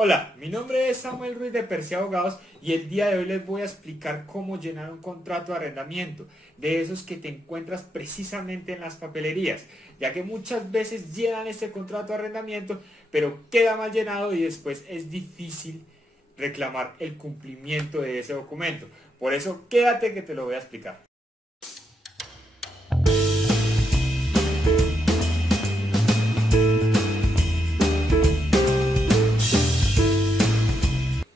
Hola, mi nombre es Samuel Ruiz de Persia Abogados y el día de hoy les voy a explicar cómo llenar un contrato de arrendamiento, de esos que te encuentras precisamente en las papelerías, ya que muchas veces llenan este contrato de arrendamiento, pero queda mal llenado y después es difícil reclamar el cumplimiento de ese documento. Por eso quédate que te lo voy a explicar.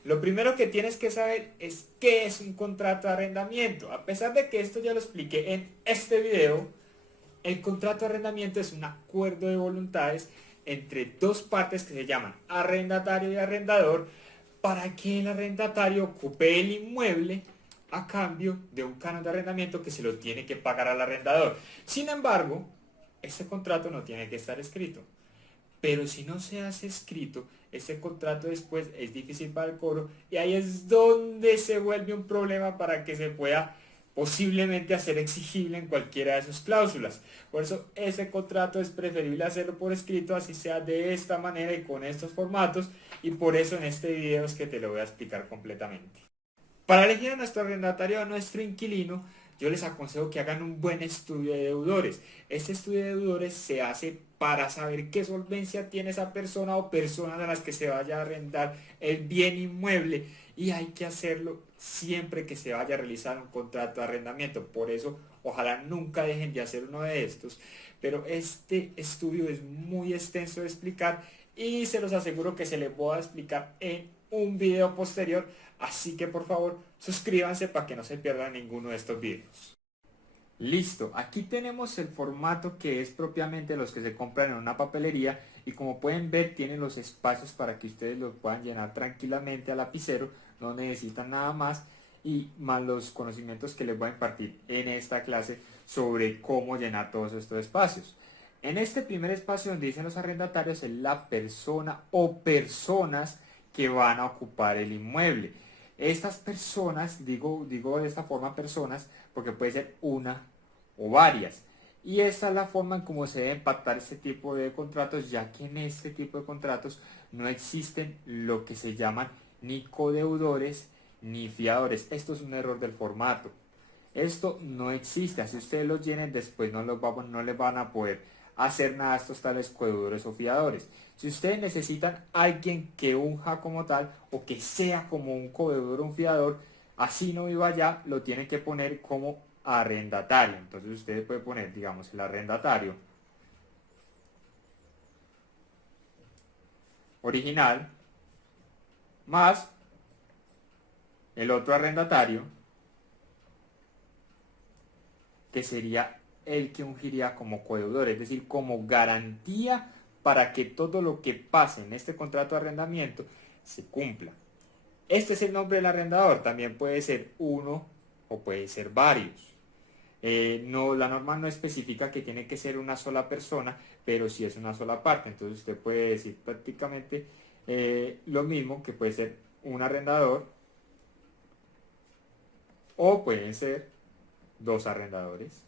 Lo primero que tienes que saber es qué es un contrato de arrendamiento. A pesar de que esto ya lo expliqué en este video, el contrato de arrendamiento es un acuerdo de voluntades entre dos partes que se llaman arrendatario y arrendador para que el arrendatario ocupe el inmueble a cambio de un canon de arrendamiento que se lo tiene que pagar al arrendador. Sin embargo, este contrato no tiene que estar escrito. Pero si no se hace escrito, este contrato después es difícil para el cobro y ahí es donde se vuelve un problema para que se pueda posiblemente hacer exigible en cualquiera de sus cláusulas. Por eso ese contrato es preferible hacerlo por escrito, así sea de esta manera y con estos formatos, y por eso en este video es que te lo voy a explicar completamente. Para elegir a nuestro arrendatario, a nuestro inquilino, yo les aconsejo que hagan un buen estudio de deudores. Este estudio de deudores se hace para saber qué solvencia tiene esa persona o personas a las que se vaya a arrendar el bien inmueble, y hay que hacerlo siempre que se vaya a realizar un contrato de arrendamiento. Por eso ojalá nunca dejen de hacer uno de estos, pero este estudio es muy extenso de explicar y se los aseguro que se les voy a explicar en un video posterior, así que por favor suscríbanse para que no se pierdan ninguno de estos videos. Listo, aquí tenemos el formato que es propiamente los que se compran en una papelería, y como pueden ver tienen los espacios para que ustedes los puedan llenar tranquilamente a lapicero, no necesitan nada más, y más los conocimientos que les voy a impartir en esta clase sobre cómo llenar todos estos espacios. En este primer espacio donde dicen los arrendatarios es la persona o personas que van a ocupar el inmueble. Estas personas, digo de esta forma personas, porque puede ser una o varias. Y esta es la forma en cómo se debe pactar este tipo de contratos, ya que en este tipo de contratos no existen lo que se llaman ni codeudores ni fiadores. Esto es un error del formato. Esto no existe, así ustedes lo llenen después no les van a poder hacer nada a estos tales codeudores o fiadores. Si ustedes necesitan alguien que unja como tal o que sea como un codeudor o un fiador, así no viva allá, lo tienen que poner como arrendatario. Entonces ustedes pueden poner, digamos, el arrendatario original más el otro arrendatario, que sería el que ungiría como codeudor, es decir, como garantía para que todo lo que pase en este contrato de arrendamiento se cumpla. Este es el nombre del arrendador, también puede ser uno o puede ser varios. No, la norma no especifica que tiene que ser una sola persona, pero sí es una sola parte. Entonces usted puede decir prácticamente lo mismo, que puede ser un arrendador o pueden ser dos arrendadores.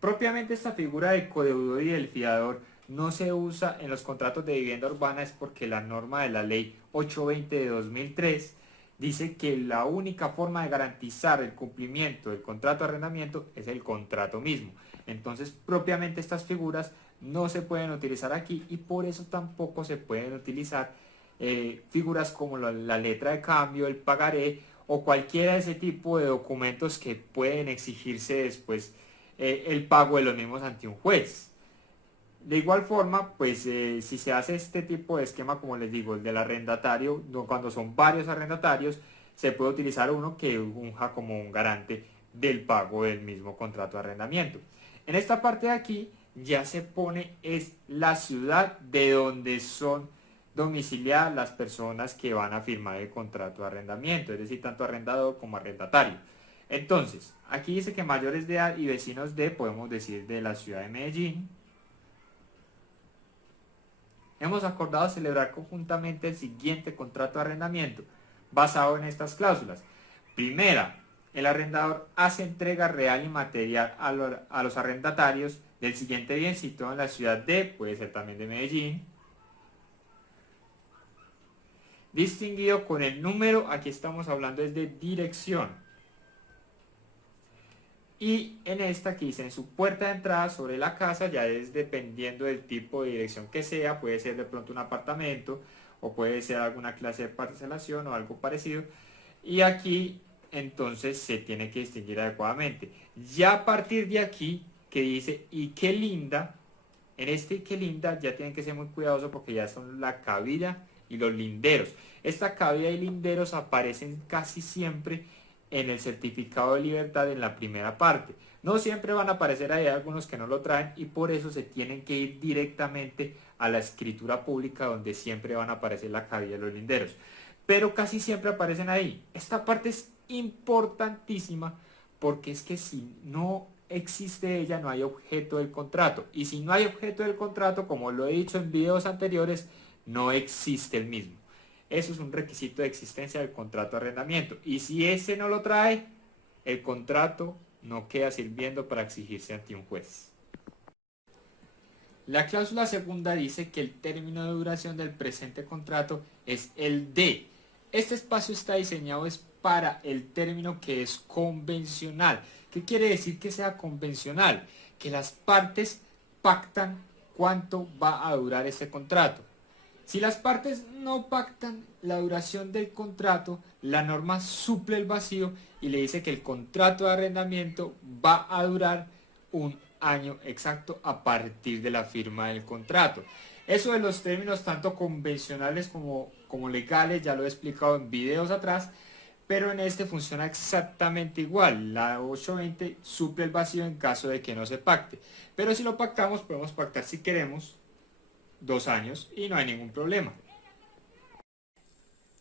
Propiamente esta figura del codeudor y del fiador no se usa en los contratos de vivienda urbana, es porque la norma de la ley 820 de 2003 dice que la única forma de garantizar el cumplimiento del contrato de arrendamiento es el contrato mismo. Entonces propiamente estas figuras no se pueden utilizar aquí, y por eso tampoco se pueden utilizar figuras como la letra de cambio, el pagaré o cualquiera de ese tipo de documentos que pueden exigirse después el pago de los mismos ante un juez. De igual forma, pues si se hace este tipo de esquema, como les digo, el del arrendatario, cuando son varios arrendatarios, se puede utilizar uno que unja como un garante del pago del mismo contrato de arrendamiento. En esta parte de aquí ya se pone es la ciudad de donde son domiciliadas las personas que van a firmar el contrato de arrendamiento, es decir, tanto arrendador como arrendatario. Entonces, aquí dice que mayores de edad y vecinos de, podemos decir, de la ciudad de Medellín. Hemos acordado celebrar conjuntamente el siguiente contrato de arrendamiento, basado en estas cláusulas. Primera, el arrendador hace entrega real y material a los arrendatarios del siguiente bien situado en la ciudad de, puede ser también de Medellín, distinguido con el número, aquí estamos hablando es de dirección. Y en esta que dice en su puerta de entrada sobre la casa, ya es dependiendo del tipo de dirección que sea, puede ser de pronto un apartamento o puede ser alguna clase de parcelación o algo parecido. Y aquí entonces se tiene que distinguir adecuadamente. Ya a partir de aquí que dice y qué linda, en este y qué linda ya tienen que ser muy cuidadosos porque ya son la cabida y los linderos. Esta cabida y linderos aparecen casi siempre en el certificado de libertad en la primera parte. No siempre van a aparecer ahí, hay algunos que no lo traen y por eso se tienen que ir directamente a la escritura pública donde siempre van a aparecer la cabida y los linderos. Pero casi siempre aparecen ahí. Esta parte es importantísima porque es que si no existe ella no hay objeto del contrato. Y si no hay objeto del contrato, como lo he dicho en videos anteriores, no existe el mismo. Eso es un requisito de existencia del contrato de arrendamiento. Y si ese no lo trae, el contrato no queda sirviendo para exigirse ante un juez. La cláusula segunda dice que el término de duración del presente contrato es el de. Este espacio está diseñado es para el término que es convencional. ¿Qué quiere decir que sea convencional? Que las partes pactan cuánto va a durar este contrato. Si las partes no pactan la duración del contrato, la norma suple el vacío y le dice que el contrato de arrendamiento va a durar un año exacto a partir de la firma del contrato. Eso de los términos tanto convencionales como legales ya lo he explicado en videos atrás, pero en este funciona exactamente igual. La 820 suple el vacío en caso de que no se pacte. Pero si lo pactamos, podemos pactar si queremos 2 años y no hay ningún problema.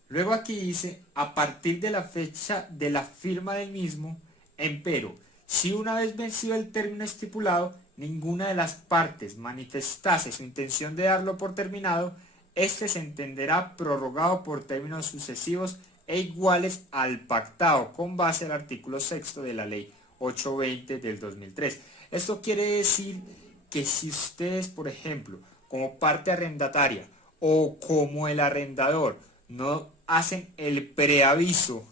Luego aquí dice, a partir de la fecha de la firma del mismo, empero, si una vez vencido el término estipulado, ninguna de las partes manifestase su intención de darlo por terminado, este se entenderá prorrogado por términos sucesivos e iguales al pactado con base al artículo 6 de la ley 820 del 2003. Esto quiere decir que si ustedes, por ejemplo, como parte arrendataria o como el arrendador no hacen el preaviso,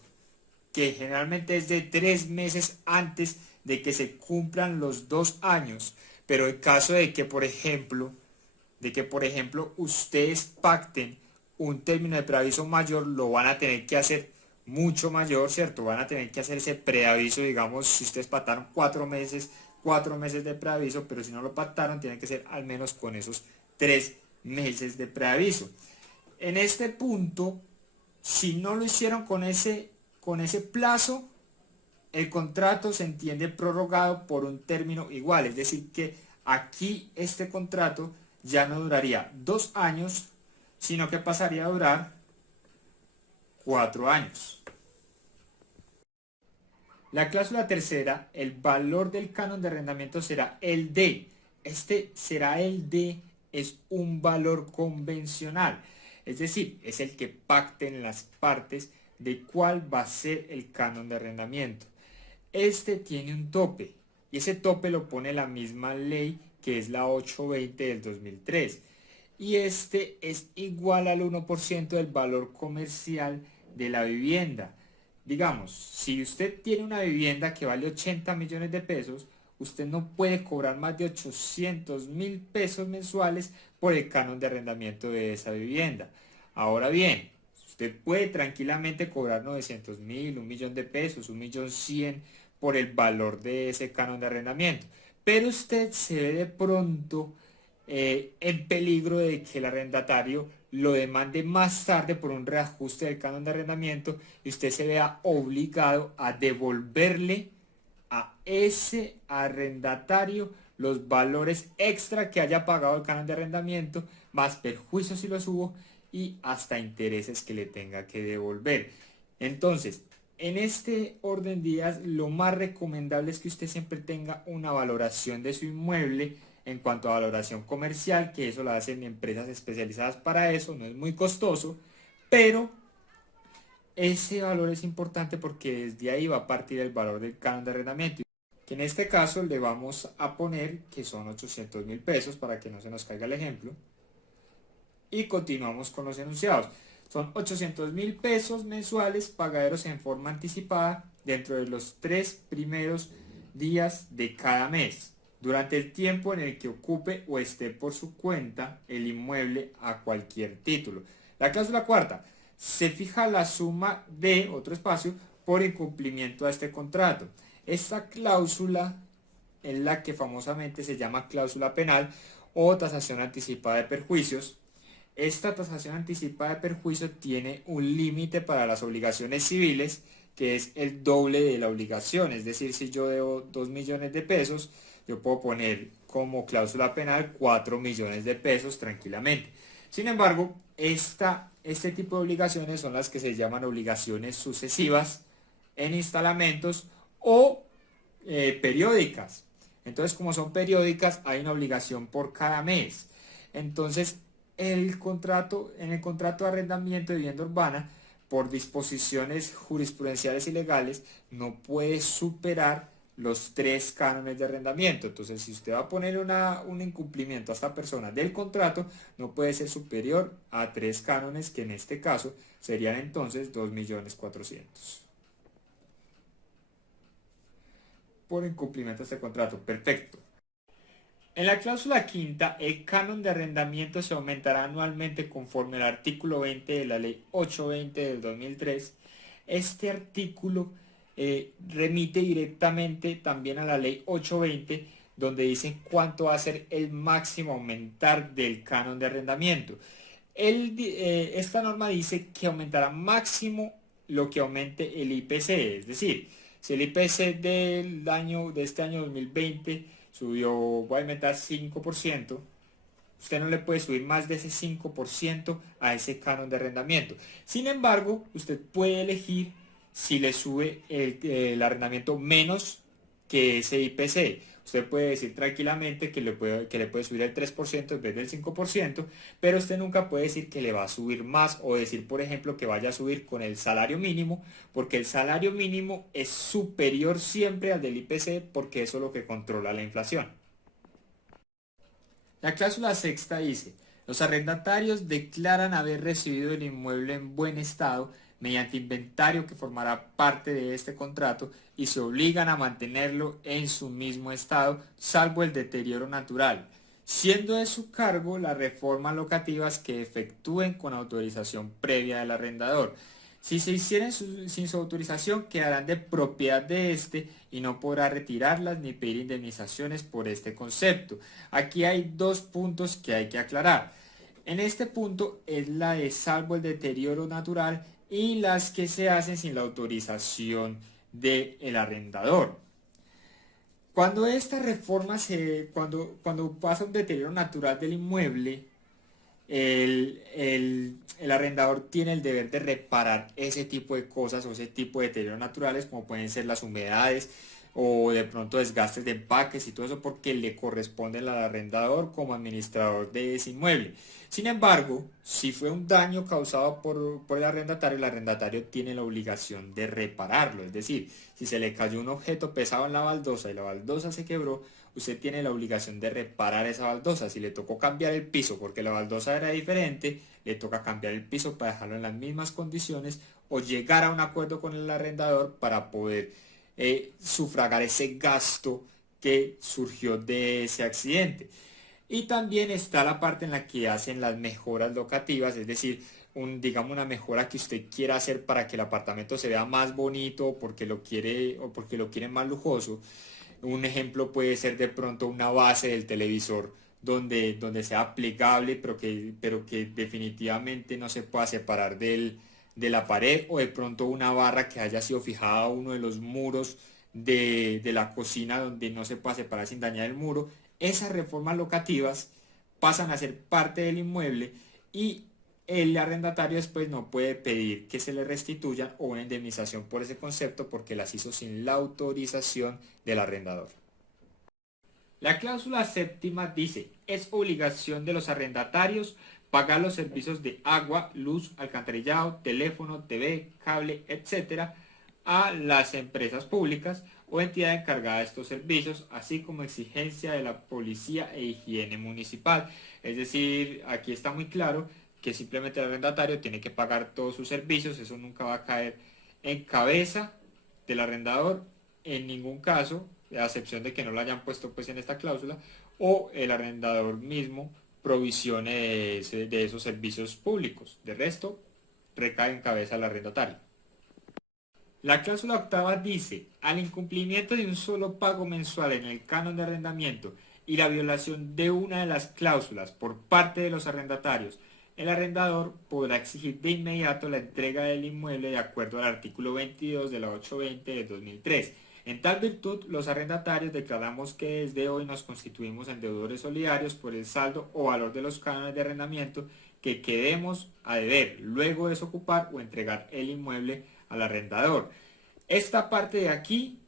que generalmente es de 3 meses antes de que se cumplan los 2 años, pero en caso de que por ejemplo ustedes pacten un término de preaviso mayor, lo van a tener que hacer mucho mayor, ¿cierto? Van a tener que hacer ese preaviso, digamos, si ustedes pactaron 4 meses de preaviso, pero si no lo pactaron, tienen que ser al menos con esos 3 meses de preaviso. En este punto, si no lo hicieron con ese plazo, el contrato se entiende prorrogado por un término igual. Es decir, que aquí este contrato ya no duraría 2 años, sino que pasaría a durar 4 años. La cláusula tercera, el valor del canon de arrendamiento será el de. Este será el de, es un valor convencional. Es decir, es el que pacten las partes de cuál va a ser el canon de arrendamiento. Este tiene un tope y ese tope lo pone la misma ley que es la 820 del 2003. Y este es igual al 1% del valor comercial de la vivienda. Digamos, si usted tiene una vivienda que vale 80 millones de pesos, usted no puede cobrar más de 800.000 pesos mensuales por el canon de arrendamiento de esa vivienda. Ahora bien, usted puede tranquilamente cobrar 900.000, 1.000.000 de pesos, 1.100.000 por el valor de ese canon de arrendamiento. Pero usted se ve de pronto en peligro de que el arrendatario lo demande más tarde por un reajuste del canon de arrendamiento y usted se vea obligado a devolverle a ese arrendatario los valores extra que haya pagado el canon de arrendamiento, más perjuicios si los hubo y hasta intereses que le tenga que devolver. Entonces, en este orden de ideas, lo más recomendable es que usted siempre tenga una valoración de su inmueble en cuanto a valoración comercial, que eso lo hacen empresas especializadas para eso, no es muy costoso, pero ese valor es importante porque desde ahí va a partir el valor del canon de arrendamiento. que en este caso le vamos a poner que son 800.000 pesos para que no se nos caiga el ejemplo. Y continuamos con los enunciados. Son 800.000 pesos mensuales pagaderos en forma anticipada dentro de los 3 primeros días de cada mes, durante el tiempo en el que ocupe o esté por su cuenta el inmueble a cualquier título. La cláusula cuarta, se fija la suma de, otro espacio, por incumplimiento a este contrato. Esta cláusula es la que famosamente se llama cláusula penal o tasación anticipada de perjuicios. Esta tasación anticipada de perjuicio tiene un límite para las obligaciones civiles, que es el doble de la obligación. Es decir, si yo debo 2 millones de pesos, yo puedo poner como cláusula penal 4 millones de pesos tranquilamente. Sin embargo, este tipo de obligaciones son las que se llaman obligaciones sucesivas en instalamentos o periódicas. Entonces, como son periódicas, hay una obligación por cada mes. Entonces, en el contrato de arrendamiento de vivienda urbana, por disposiciones jurisprudenciales y legales, no puede superar los 3 cánones de arrendamiento. Entonces, si usted va a poner un incumplimiento a esta persona del contrato, no puede ser superior a 3 cánones, que en este caso serían entonces 2.400.000 por incumplimiento a este contrato. Perfecto. En la cláusula quinta, el canon de arrendamiento se aumentará anualmente conforme al artículo 20 de la ley 820 del 2003. Este artículo remite directamente también a la ley 820, donde dice cuánto va a ser el máximo aumentar del canon de arrendamiento. Esta norma dice que aumentará máximo lo que aumente el IPC, es decir, si el IPC de este año 2020 subió, voy a inventar 5%, usted no le puede subir más de ese 5% a ese canon de arrendamiento. Sin embargo, usted puede elegir si le sube el arrendamiento menos que ese IPC. Usted puede decir tranquilamente que le puede subir el 3% en vez del 5%, pero usted nunca puede decir que le va a subir más, o decir, por ejemplo, que vaya a subir con el salario mínimo, porque el salario mínimo es superior siempre al del IPC, porque eso es lo que controla la inflación. La cláusula sexta dice: los arrendatarios declaran haber recibido el inmueble en buen estado mediante inventario que formará parte de este contrato y se obligan a mantenerlo en su mismo estado, salvo el deterioro natural, siendo de su cargo las reformas locativas que efectúen con autorización previa del arrendador. Si se hicieren sin su autorización, quedarán de propiedad de este y no podrá retirarlas ni pedir indemnizaciones por este concepto. Aquí hay 2 puntos que hay que aclarar. En este punto es la de salvo el deterioro natural y las que se hacen sin la autorización del arrendador. Cuando esta reforma cuando pasa un deterioro natural del inmueble, el arrendador tiene el deber de reparar ese tipo de cosas o ese tipo de deterioros naturales, como pueden ser las humedades o de pronto desgastes de empaques y todo eso, porque le corresponde al arrendador como administrador de ese inmueble. Sin embargo, si fue un daño causado por el arrendatario tiene la obligación de repararlo. Es decir, si se le cayó un objeto pesado en la baldosa y la baldosa se quebró, usted tiene la obligación de reparar esa baldosa. Si le tocó cambiar el piso porque la baldosa era diferente, le toca cambiar el piso para dejarlo en las mismas condiciones, o llegar a un acuerdo con el arrendador para poder sufragar ese gasto que surgió de ese accidente. Y también está la parte en la que hacen las mejoras locativas, es decir, digamos una mejora que usted quiera hacer para que el apartamento se vea más bonito porque lo quiere o porque lo quiere más lujoso. Un ejemplo puede ser de pronto una base del televisor donde sea plegable, pero que definitivamente no se pueda separar de la pared, o de pronto una barra que haya sido fijada a uno de los muros de la cocina donde no se pueda separar sin dañar el muro. Esas reformas locativas pasan a ser parte del inmueble y el arrendatario después no puede pedir que se le restituya o una indemnización por ese concepto porque las hizo sin la autorización del arrendador. La cláusula séptima dice: es obligación de los arrendatarios pagar los servicios de agua, luz, alcantarillado, teléfono, TV, cable, etc. a las empresas públicas o entidad encargada de estos servicios, así como exigencia de la policía e higiene municipal. Es decir, aquí está muy claro que simplemente el arrendatario tiene que pagar todos sus servicios, eso nunca va a caer en cabeza del arrendador en ningún caso, a excepción de que no lo hayan puesto pues en esta cláusula, o el arrendador mismo provisione de esos servicios públicos. De resto, recae en cabeza el arrendatario. La cláusula octava dice, al incumplimiento de un solo pago mensual en el canon de arrendamiento y la violación de una de las cláusulas por parte de los arrendatarios, el arrendador podrá exigir de inmediato la entrega del inmueble de acuerdo al artículo 22 de la 820 de 2003. En tal virtud, los arrendatarios declaramos que desde hoy nos constituimos en deudores solidarios por el saldo o valor de los cánones de arrendamiento que quedemos a deber, luego desocupar o entregar el inmueble al arrendador. Esta parte de aquí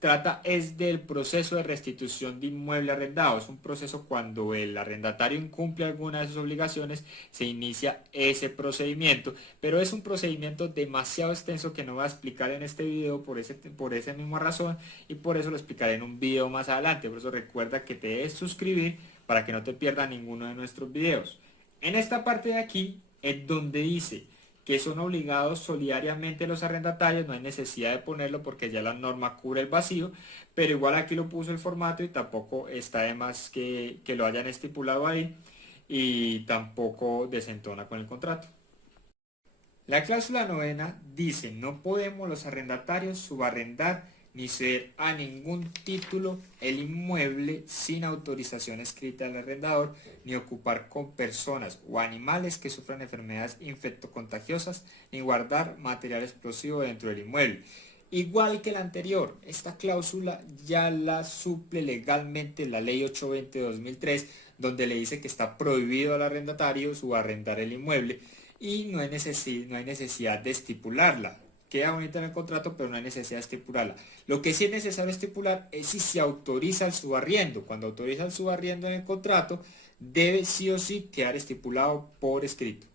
trata es del proceso de restitución de inmueble arrendado. Es un proceso cuando el arrendatario incumple alguna de sus obligaciones, se inicia ese procedimiento, pero es un procedimiento demasiado extenso que no voy a explicar en este video por esa misma razón, y por eso lo explicaré en un video más adelante. Por eso recuerda que te debes suscribir para que no te pierdas ninguno de nuestros videos. En esta parte de aquí es donde dice que son obligados solidariamente los arrendatarios, no hay necesidad de ponerlo porque ya la norma cubre el vacío, pero igual aquí lo puso el formato y tampoco está de más que lo hayan estipulado ahí, y tampoco desentona con el contrato. La cláusula novena dice, no podemos los arrendatarios subarrendar ni ceder a ningún título el inmueble sin autorización escrita del arrendador, ni ocupar con personas o animales que sufran enfermedades infectocontagiosas, ni guardar material explosivo dentro del inmueble. Igual que la anterior, esta cláusula ya la suple legalmente la ley 820 de 2003, donde le dice que está prohibido al arrendatario subarrendar el inmueble y no hay necesidad de estipularla. Queda bonita en el contrato, pero no hay necesidad de estipularla. Lo que sí es necesario estipular es si se autoriza el subarriendo. Cuando autoriza el subarriendo en el contrato, debe sí o sí quedar estipulado por escrito.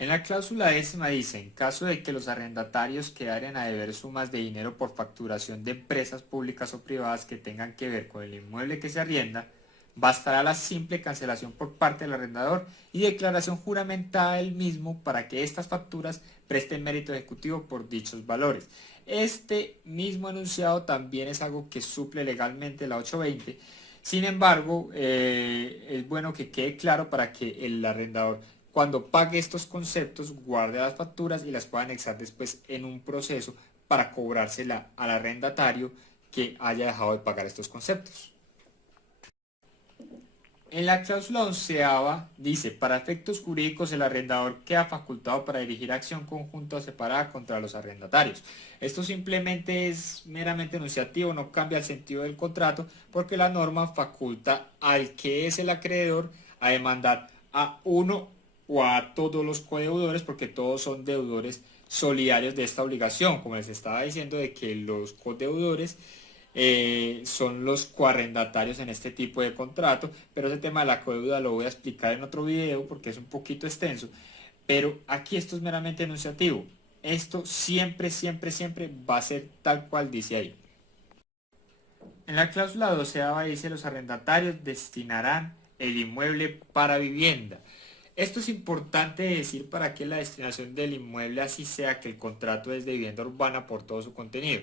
En la cláusula décima dice, en caso de que los arrendatarios quedaren a deber sumas de dinero por facturación de empresas públicas o privadas que tengan que ver con el inmueble que se arrienda, bastará la simple cancelación por parte del arrendador y declaración juramentada del mismo para que estas facturas presten mérito ejecutivo por dichos valores. Este mismo enunciado también es algo que suple legalmente la 820. Sin embargo, es bueno que quede claro para que el arrendador, cuando pague estos conceptos, guarde las facturas y las pueda anexar después en un proceso para cobrársela al arrendatario que haya dejado de pagar estos conceptos. En la cláusula onceava dice, para efectos jurídicos el arrendador queda facultado para dirigir acción conjunta o separada contra los arrendatarios. Esto simplemente es meramente enunciativo, no cambia el sentido del contrato, porque la norma faculta al que es el acreedor a demandar a uno o a todos los codeudores, porque todos son deudores solidarios de esta obligación, como les estaba diciendo, de que los codeudores son los coarrendatarios en este tipo de contrato, pero ese tema de la codeuda lo voy a explicar en otro video porque es un poquito extenso, pero aquí esto es meramente enunciativo. Esto siempre va a ser tal cual dice ahí. En la cláusula 12ª dice, los arrendatarios destinarán el inmueble para vivienda. Esto es importante decir para que la destinación del inmueble así sea que el contrato es de vivienda urbana por todo su contenido.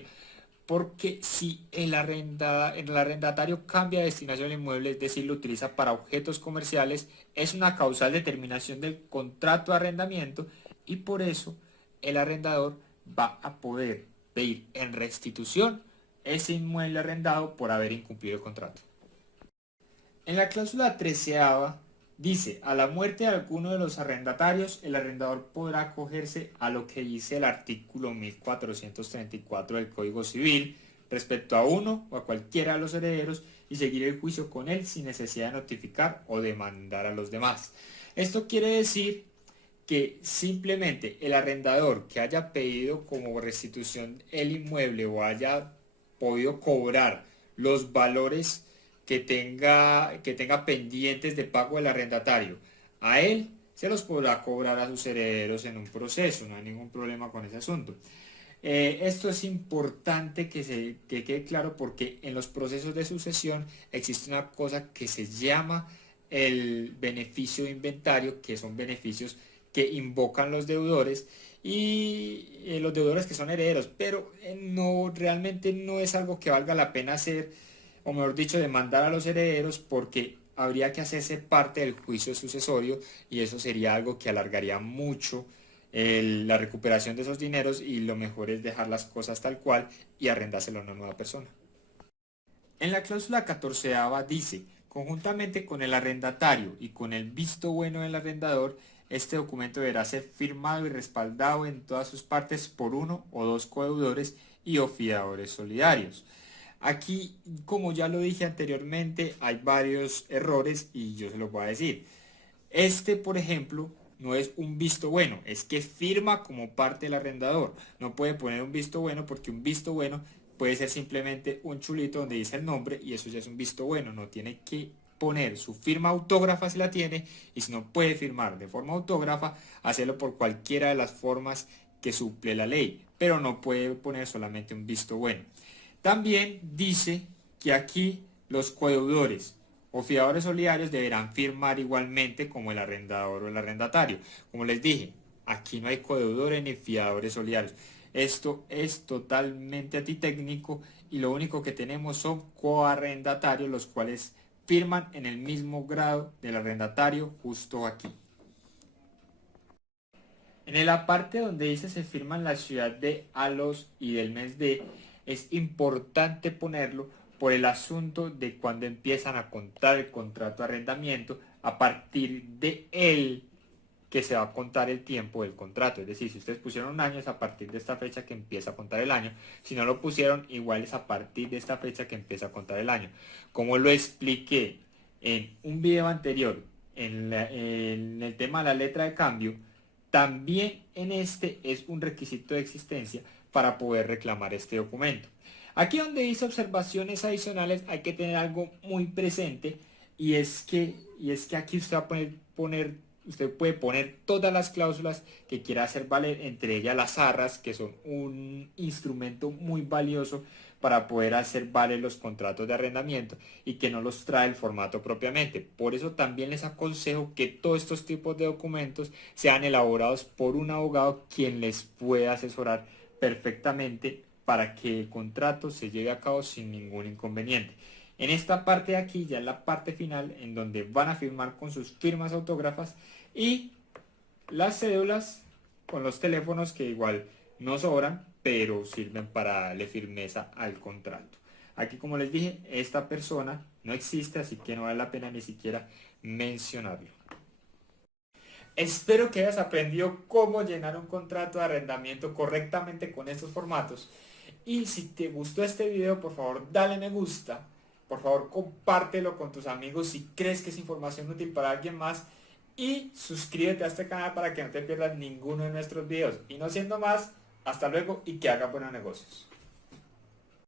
Porque si el arrendatario cambia de destinación del inmueble, es decir, lo utiliza para objetos comerciales, es una causal determinación del contrato de arrendamiento y por eso el arrendador va a poder pedir en restitución ese inmueble arrendado por haber incumplido el contrato. En la cláusula 13ª dice, a la muerte de alguno de los arrendatarios, el arrendador podrá acogerse a lo que dice el artículo 1434 del Código Civil respecto a uno o a cualquiera de los herederos y seguir el juicio con él sin necesidad de notificar o demandar a los demás. Esto quiere decir que simplemente el arrendador que haya pedido como restitución el inmueble o haya podido cobrar los valores que tenga pendientes de pago del arrendatario, a él se los podrá cobrar a sus herederos en un proceso, no hay ningún problema con ese asunto. Esto es importante que quede claro porque en los procesos de sucesión existe una cosa que se llama el beneficio de inventario, que son beneficios que invocan los deudores y los deudores que son herederos, pero no, realmente no es algo que valga la pena hacer, o mejor dicho, demandar a los herederos, porque habría que hacerse parte del juicio sucesorio y eso sería algo que alargaría mucho la recuperación de esos dineros, y lo mejor es dejar las cosas tal cual y arrendárselo a una nueva persona. En la cláusula 14ª dice: conjuntamente con el arrendatario y con el visto bueno del arrendador, este documento deberá ser firmado y respaldado en todas sus partes por uno o dos codeudores y o fiadores solidarios. Aquí, como ya lo dije anteriormente, hay varios errores y yo se los voy a decir. Este, por ejemplo, no es un visto bueno, es que firma como parte del arrendador. No puede poner un visto bueno porque un visto bueno puede ser simplemente un chulito donde dice el nombre y eso ya es un visto bueno. No tiene que poner su firma autógrafa si la tiene, y si no puede firmar de forma autógrafa, hacerlo por cualquiera de las formas que suple la ley, pero no puede poner solamente un visto bueno. También dice que aquí los codeudores o fiadores solidarios deberán firmar igualmente como el arrendador o el arrendatario. Como les dije, aquí no hay codeudores ni fiadores solidarios. Esto es totalmente antitécnico y lo único que tenemos son coarrendatarios, los cuales firman en el mismo grado del arrendatario justo aquí. En la parte donde dice se firma en la ciudad de a los y del mes de, es importante ponerlo por el asunto de cuando empiezan a contar el contrato de arrendamiento, a partir de él que se va a contar el tiempo del contrato. Es decir, si ustedes pusieron un año, es a partir de esta fecha que empieza a contar el año. Si no lo pusieron, igual es a partir de esta fecha que empieza a contar el año. Como lo expliqué en un video anterior, en el tema de la letra de cambio, también en este es un requisito de existencia para poder reclamar este documento. Aquí donde dice observaciones adicionales hay que tener algo muy presente, y es que aquí usted va a usted puede poner todas las cláusulas que quiera hacer valer, entre ellas las arras, que son un instrumento muy valioso para poder hacer valer los contratos de arrendamiento y que no los trae el formato propiamente. Por eso también les aconsejo que todos estos tipos de documentos sean elaborados por un abogado quien les pueda asesorar perfectamente para que el contrato se lleve a cabo sin ningún inconveniente. En esta parte de aquí ya es la parte final en donde van a firmar con sus firmas autógrafas y las cédulas con los teléfonos, que igual no sobran, pero sirven para darle firmeza al contrato. Aquí, como les dije, esta persona no existe, así que no vale la pena ni siquiera mencionarlo. Espero que hayas aprendido cómo llenar un contrato de arrendamiento correctamente con estos formatos. Y si te gustó este video, por favor dale me gusta. Por favor compártelo con tus amigos si crees que es información útil para alguien más. Y suscríbete a este canal para que no te pierdas ninguno de nuestros videos. Y no siendo más, hasta luego y que hagas buenos negocios.